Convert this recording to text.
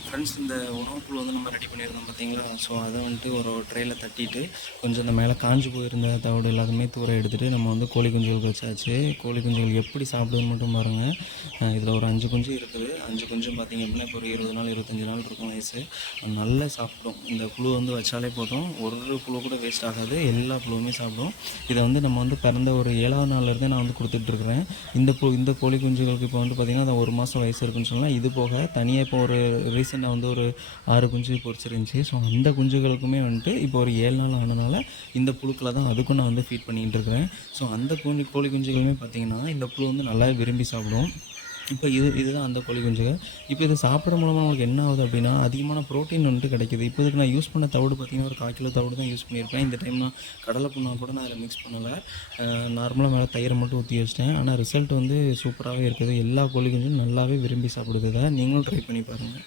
Friends, இந்த உணவுக்குழு வந்து நம்ம ரெடி பண்ணியிருந்தோம் பார்த்தீங்களா? ஸோ அதை வந்துட்டு ஒரு ட்ரேயில் தட்டிட்டு கொஞ்சம் அந்த மேலே காஞ்சு போயிருந்த தவிடு எல்லாத்தையுமே தூர எடுத்துகிட்டு நம்ம வந்து கோழி குஞ்சுகளுக்கு வச்சாச்சு. கோழி குஞ்சுகள் எப்படி சாப்பிடுன்னு மட்டும் பாருங்கள். இதில் ஒரு 5 குஞ்சு இருக்குது. 5 குஞ்சும் பார்த்திங்க அப்படின்னா இப்போ ஒரு 20 நாள் 25 நாள் இருக்கும் வயசு. நல்லா சாப்பிடும். இந்த புழு வந்து வச்சாலே போதும், ஒரு புழு கூட வேஸ்ட் ஆகாது, எல்லா புழுவுமே சாப்பிடும். இதை வந்து நம்ம வந்து பிறந்த ஒரு 7வது நாள்லேருந்தே நான் வந்து கொடுத்துட்ருக்குறேன். இந்த கோழி குஞ்சுகளுக்கு இப்போ வந்து பார்த்திங்கன்னா அது 1 மாதம் வயசு இருக்குன்னு சொல்லலாம். இது போக தனியாக இப்போ ஒரு ரீசெண்டாக வந்து ஒரு 6 குஞ்சு பொரிச்சிருந்துச்சி. ஸோ அந்த குஞ்சுகளுக்குமே வந்துட்டு இப்போ ஒரு 7 நாள் ஆனதுனால இந்த புழுக்களை தான் அதுக்கும் நான் வந்து ஃபீட் பண்ணிகிட்டு இருக்கிறேன். ஸோ அந்த கோழி குஞ்சுகளுமே பார்த்திங்கன்னா இந்த புழு வந்து நல்லா விரும்பி சாப்பிடும். இப்போ இதுதான் அந்த கோழி குஞ்சுகள். இப்போ இது சாப்பிட்ற மூலமாக நம்மளுக்கு என்ன ஆகுது அப்படின்னா, அதிகமான ப்ரோட்டீன் வந்துட்டு கிடைக்கிது. இப்போ இதுக்கு நான் யூஸ் பண்ண தவிடு பார்த்திங்கன்னா ஒரு 1/4 கிலோ தவிடு தான் யூஸ் பண்ணியிருப்பேன். இந்த டைம் நான் கடலை புண்ணா கூட நான் அதில் மிக்ஸ் பண்ணலை. நார்மலாக மேலே தயிரை மட்டும் ஊற்றி வச்சிட்டேன். ஆனால் ரிசல்ட் வந்து சூப்பராகவே இருக்குது. எல்லா கோழி குஞ்சும் நல்லாவே விரும்பி சாப்பிடுது. இதை நீங்களும் ட்ரை பண்ணி பாருங்கள்.